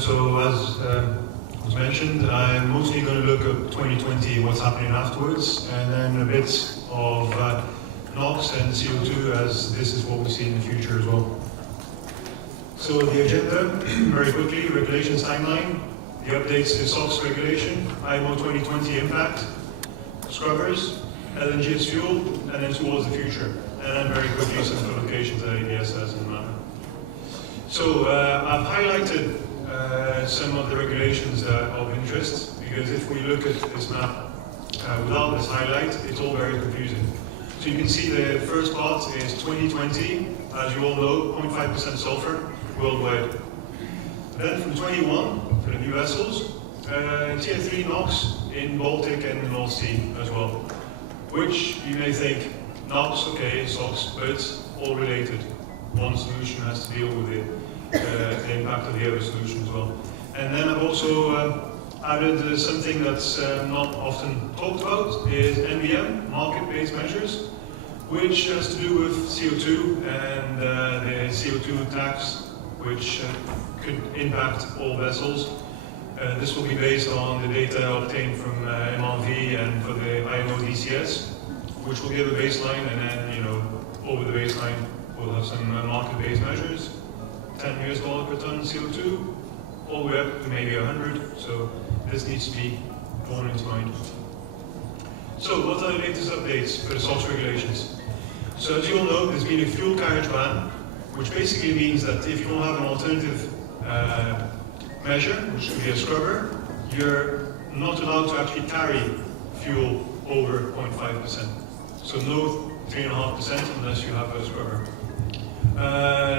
So as was mentioned, I'm mostly going to look at 2020, what's happening afterwards, and then a bit of NOx and CO2, as this is what we see in the future as well. So the agenda, very quickly, regulations timeline, the updates to SOx regulation, IMO 2020 impact, scrubbers, LNG as fuel, and then towards the future. And then very quickly some publications that ABS has in mind. So I've highlighted some of the regulations that are of interest, because if we look at this map without this highlight, it's all very confusing. So you can see the first part is 2020, as you all know, 0.5% sulfur worldwide. Then from 21, for the new vessels, Tier 3 NOx in Baltic and the North Sea as well. Which you may think, NOx, okay, SOx, but it's all related. One solution has to deal with the impact of the other solution as well. And then I've also added something that's not often talked about, is NBM, market-based measures, which has to do with CO2 and the CO2 tax, which could impact all vessels. This will be based on the data obtained from MRV and for the IMO DCS, which will give a baseline, and then, over the baseline, we'll have some market-based measures. $10 per ton CO2, all the way up to maybe 100. So this needs to be borne into mind. So what are the latest updates for the SOx regulations? So as you all know, there's been a fuel carriage ban, which basically means that if you don't have an alternative measure, which could be a scrubber, you're not allowed to actually carry fuel over 0.5%. So no 3.5% unless you have a scrubber.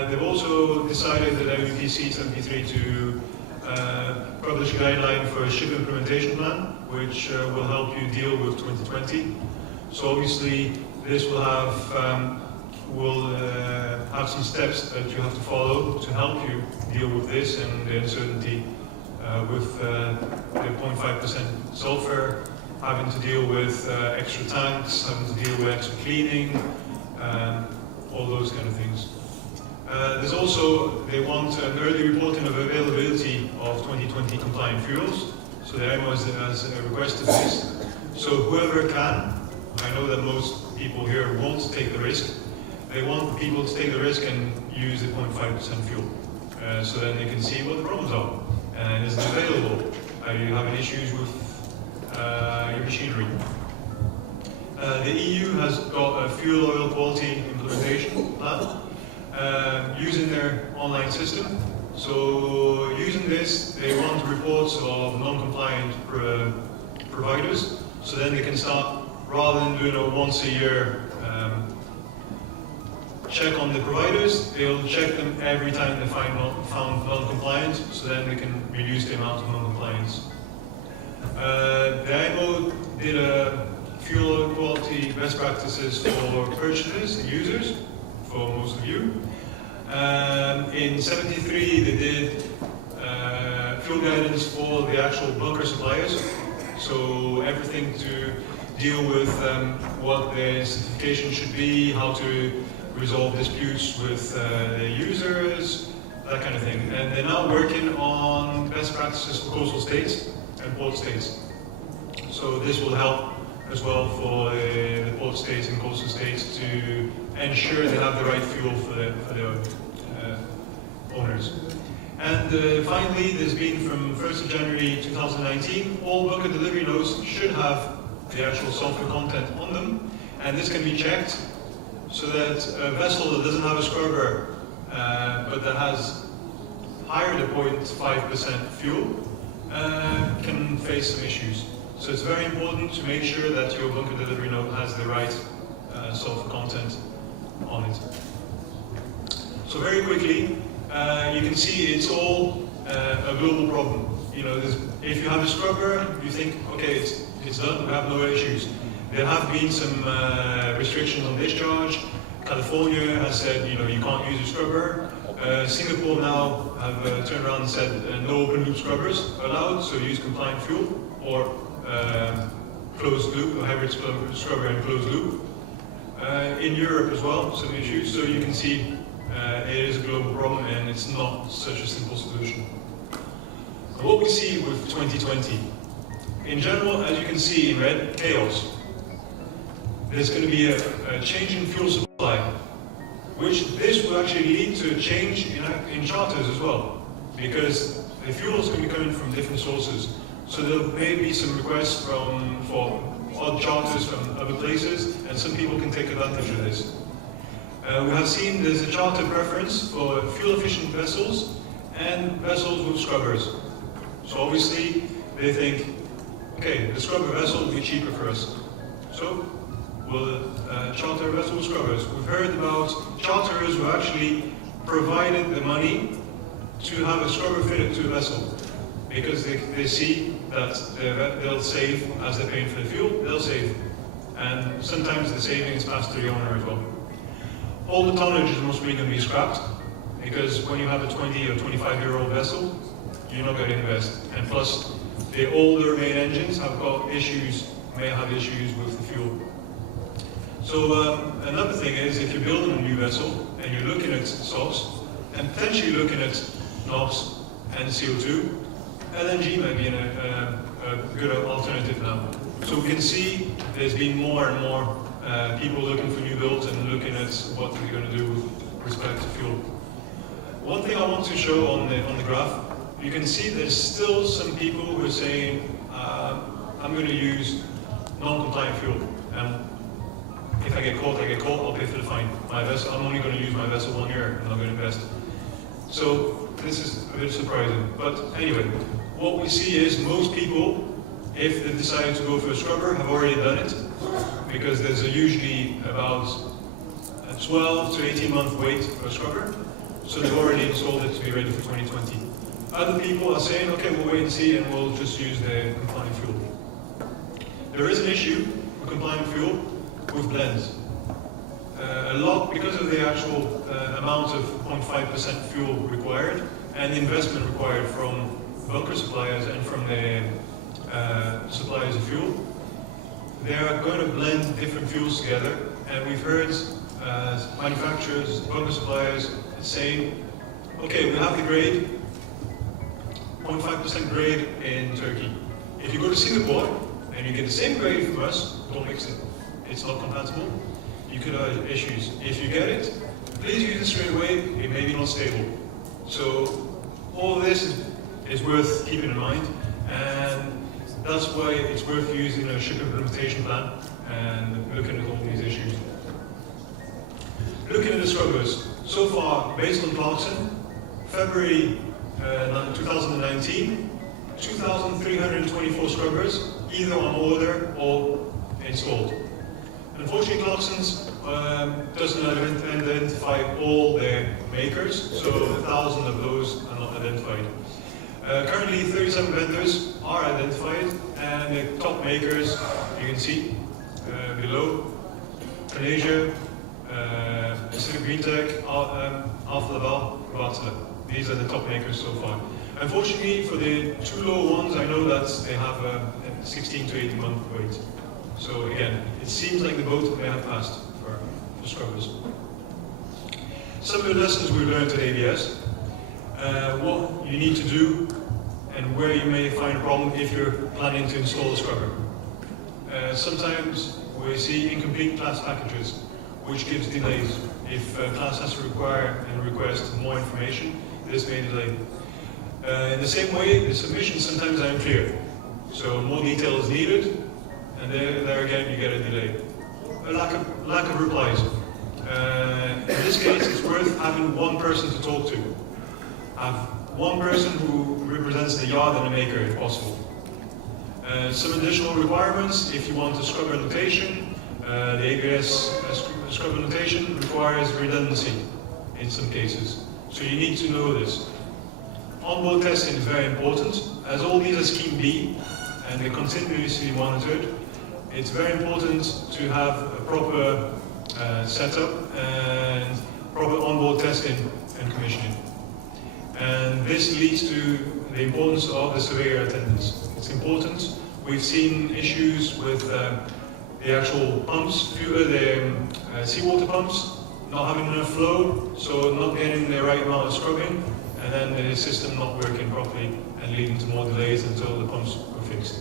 They've also decided that MEPC 73 to publish a guideline for a ship implementation plan, which will help you deal with 2020. So obviously this will have some steps that you have to follow to help you deal with this and the uncertainty with the 0.5% sulfur, having to deal with extra tanks, having to deal with extra cleaning, all those kind of things. There's also, they want an early reporting of availability of 2020 compliant fuels. So the IMO has requested this. So whoever can, I know that most people here won't take the risk. They want people to take the risk and use the 0.5% fuel. So then they can see what the problems are. And is it available? Are you having issues with your machinery? The EU has got a fuel oil quality implementation plan using their online system. So using this, they want reports of non-compliant providers. So then they can start, rather than doing a once a year check on the providers, they'll check them every time they found non-compliant, so then they can reduce the amount of non-compliance. The IMO did a fuel quality best practices for purchasers and users, for most of you. In 73, they did fuel guidance for the actual bunker suppliers, so everything to deal with what the certification should be, how to resolve disputes with the users, that kind of thing. And they're now working on best practices for coastal states and port states. So this will help as well for the port states and coastal states to ensure they have the right fuel for the owners. And finally, there's been from 1st of January 2019, all bunker delivery notes should have the actual sulfur content on them, and this can be checked so that a vessel that doesn't have a scrubber but that has higher than 0.5% fuel can face some issues. So it's very important to make sure that your bunker delivery note has the right sulfur content on it. So very quickly, you can see it's all a global problem. If you have a scrubber, you think, okay, it's done, we have no issues. There have been some restrictions on discharge. California has said, you can't use a scrubber. Singapore now have turned around and said no open loop scrubbers allowed, so use compliant fuel or closed loop, a hybrid scrubber and closed loop. In Europe as well, some issues. So you can see it is a global problem and it's not such a simple solution. What we see with 2020, in general, as you can see in red, chaos. There's going to be a change in fuel supply, which this will actually lead to a change in charters as well, because the fuel is going to be coming from different sources. So there may be some requests for odd charters from other places, and some people can take advantage of this. We have seen there's a charter preference for fuel-efficient vessels and vessels with scrubbers. So obviously, they think, okay, the scrubber vessel will be cheaper for us. So we'll charter a vessel with scrubbers. We've heard about charterers who actually provided the money to have a scrubber fitted to a vessel, because they see that they'll save as they're paying for the fuel, they'll save. And sometimes the savings pass to the owner as well. All the tonnage is mostly going to be scrapped, because when you have a 20 or 25-year-old vessel, you're not going to invest. And plus, the older main engines may have issues with the fuel. So another thing is, if you're building a new vessel and you're looking at SOx and potentially looking at NOx and CO2, LNG might be a good alternative now. So we can see there's been more and more people looking for new builds and looking at what we're going to do with respect to fuel. One thing I want to show on the graph, you can see there's still some people who are saying, I'm going to use non-compliant fuel. And if I get caught, I'll pay for the fine. I'm only going to use my vessel 1 year, I'm not going to invest. So this is a bit surprising. But anyway, what we see is most people, if they decide to go for a scrubber, have already done it, because there's usually about a 12 to 18 month wait for a scrubber. So they've already installed it to be ready for 2020. Other people are saying, okay, we'll wait and see, and we'll just use the compliant fuel. There is an issue with compliant fuel with blends. A lot, because of the actual amount of 0.5% fuel required, and the investment required from bunker suppliers and from the suppliers of fuel, they are going to blend different fuels together. And we've heard manufacturers, bunker suppliers saying, okay, we have the grade, 0.5% grade in Turkey. If you go to Singapore and you get the same grade from us, don't mix it. It's not compatible. You could have issues. If you get it, please use it straight away. It may be not stable. So all this is worth keeping in mind, and that's why it's worth using a ship implementation plan and looking at all these issues. Looking at the scrubbers, so far, based on Clarkson, February 2019, 2,324 scrubbers, either on order or installed. Unfortunately, Clarkson's doesn't identify all their makers, so 1,000 of those are not identified. Currently, 37 vendors are identified, and the top makers, you can see below, Tunisia, Pacific Green Tech, Alfa Laval, Vatala. These are the top makers so far. Unfortunately, for the two low ones, I know that they have a 16 to 18 month wait. So again, it seems like the boat may have passed for scrubbers. Some of the lessons we learned at ABS, what you need to do and where you may find a problem if you're planning to install a scrubber. Sometimes we see incomplete class packages, which gives delays. If class has to require and request more information, this may delay. In the same way, the submissions sometimes are unclear. So more detail is needed, and there again you get a delay. A lack of replies. In this case, it's worth having one person to talk to. Have one person who represents the yard and the maker, if possible. Some additional requirements: if you want a scrubber notation, the ABS scrubber notation requires redundancy in some cases. So you need to know this. Onboard testing is very important, as all these are Scheme B and they're continuously monitored. It's very important to have a proper setup and proper onboard testing and commissioning. And this leads to the importance of the surveyor attendance. It's important. We've seen issues with the actual pumps, the seawater pumps, not having enough flow, so not getting the right amount of scrubbing, and then the system not working properly and leading to more delays until the pumps are fixed.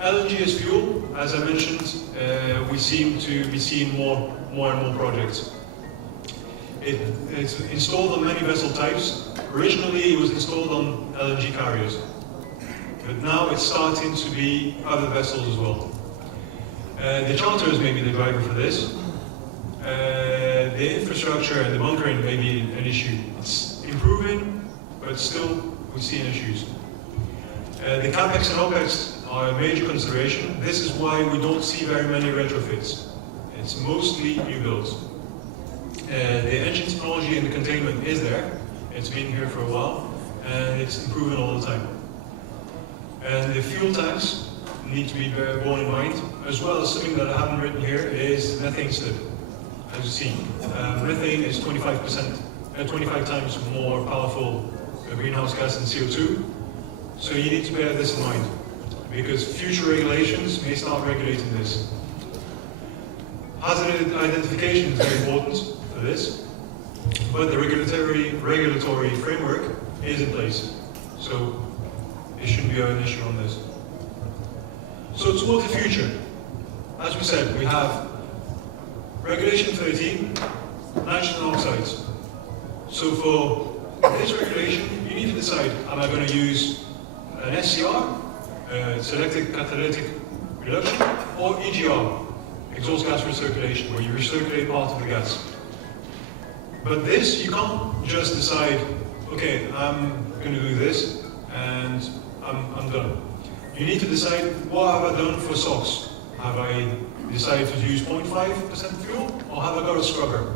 LNG as fuel, as I mentioned, we seem to be seeing more and more projects. It's installed on many vessel types. Originally it was installed on LNG carriers, but now it's starting to be other vessels as well. The charters may be the driver for this. The infrastructure and the bunkering may be an issue. It's improving, but still we see issues. The CapEx and OpEx are a major consideration. This is why we don't see very many retrofits. It's mostly new builds. The engine technology and the containment is there. It's been here for a while, and it's improving all the time. And the fuel tanks need to be borne in mind, as well as something that I haven't written here is methane slip. As you see, methane is 25 times more powerful greenhouse gas than CO2. So you need to bear this in mind, because future regulations may start regulating this. Hazard identification is very important for this, but the regulatory framework is in place. So it shouldn't be an issue on this. So towards the future, as we said, we have Regulation 13, nitrogen oxides. So for this regulation, you need to decide, am I going to use an SCR, selective catalytic reduction, or EGR, exhaust gas recirculation, where you recirculate part of the gas. But this, you can't just decide, okay, I'm going to do this, and I'm done. You need to decide, what have I done for SOx? Have I decided to use 0.5% fuel, or have I got a scrubber?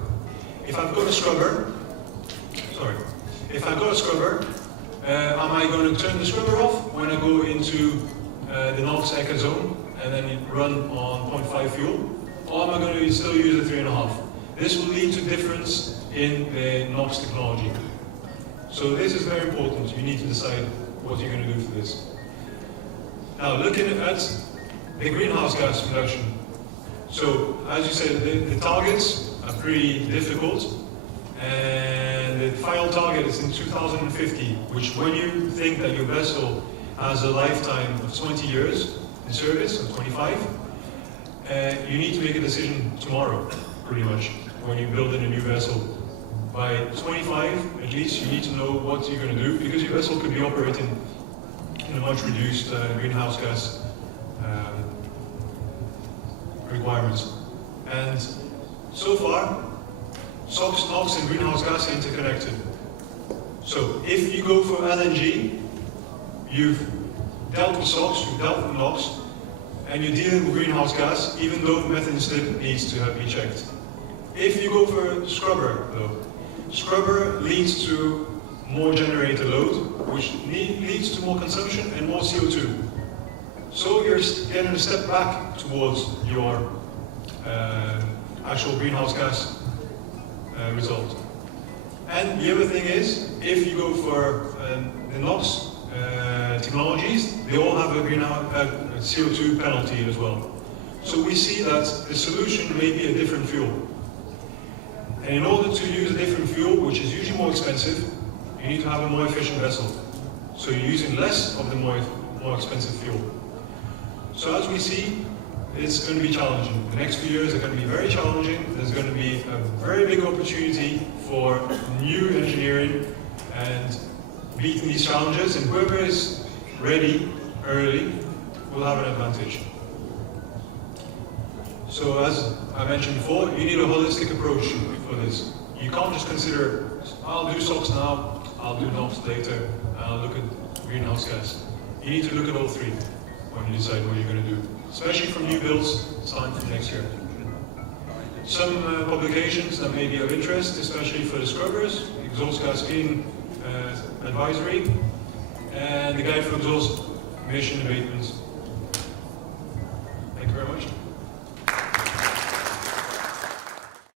If I've got a scrubber, am I going to turn the scrubber off when I go into the NOx ECA zone and then run on 0.5 fuel? Or am I going to still use a 3.5? This will lead to difference in the NOx technology. So this is very important. You need to decide what you're going to do for this. Now, looking at the greenhouse gas reduction. So, as you said, the targets are pretty difficult, and the final target is in 2050, which when you think that your vessel has a lifetime of 20 years in service, or 25, you need to make a decision tomorrow, pretty much, when you're building a new vessel. By 25, at least, you need to know what you're going to do, because your vessel could be operating in a much reduced greenhouse gas requirements. And so far, SOx, NOx, and greenhouse gas are interconnected. So if you go for LNG, you've dealt with SOx, you've dealt with NOx, and you're dealing with greenhouse gas, even though methane slip needs to be checked. If you go for scrubber, though, scrubber leads to more generator load, which leads to more consumption and more CO2. So you're getting a step back towards your actual greenhouse gas result. And the other thing is, if you go for the NOx technologies, they all have a CO2 penalty as well. So we see that the solution may be a different fuel. And in order to use a different fuel, which is usually more expensive, you need to have a more efficient vessel. So you're using less of the more expensive fuel. So as we see, it's going to be challenging. The next few years are going to be very challenging. There's going to be a very big opportunity for new engineering and beating these challenges, and whoever is ready early will have an advantage. So as I mentioned before, you need a holistic approach for this. You can't just consider, I'll do SOx now, I'll do NOx later, and I'll look at greenhouse gas. You need to look at all three when you decide what you're going to do, especially from new builds starting from next year. Some publications that may be of interest, especially for the scrubbers, exhaust gas clean advisory, and the guide for exhaust emission abatements. Thank you very much.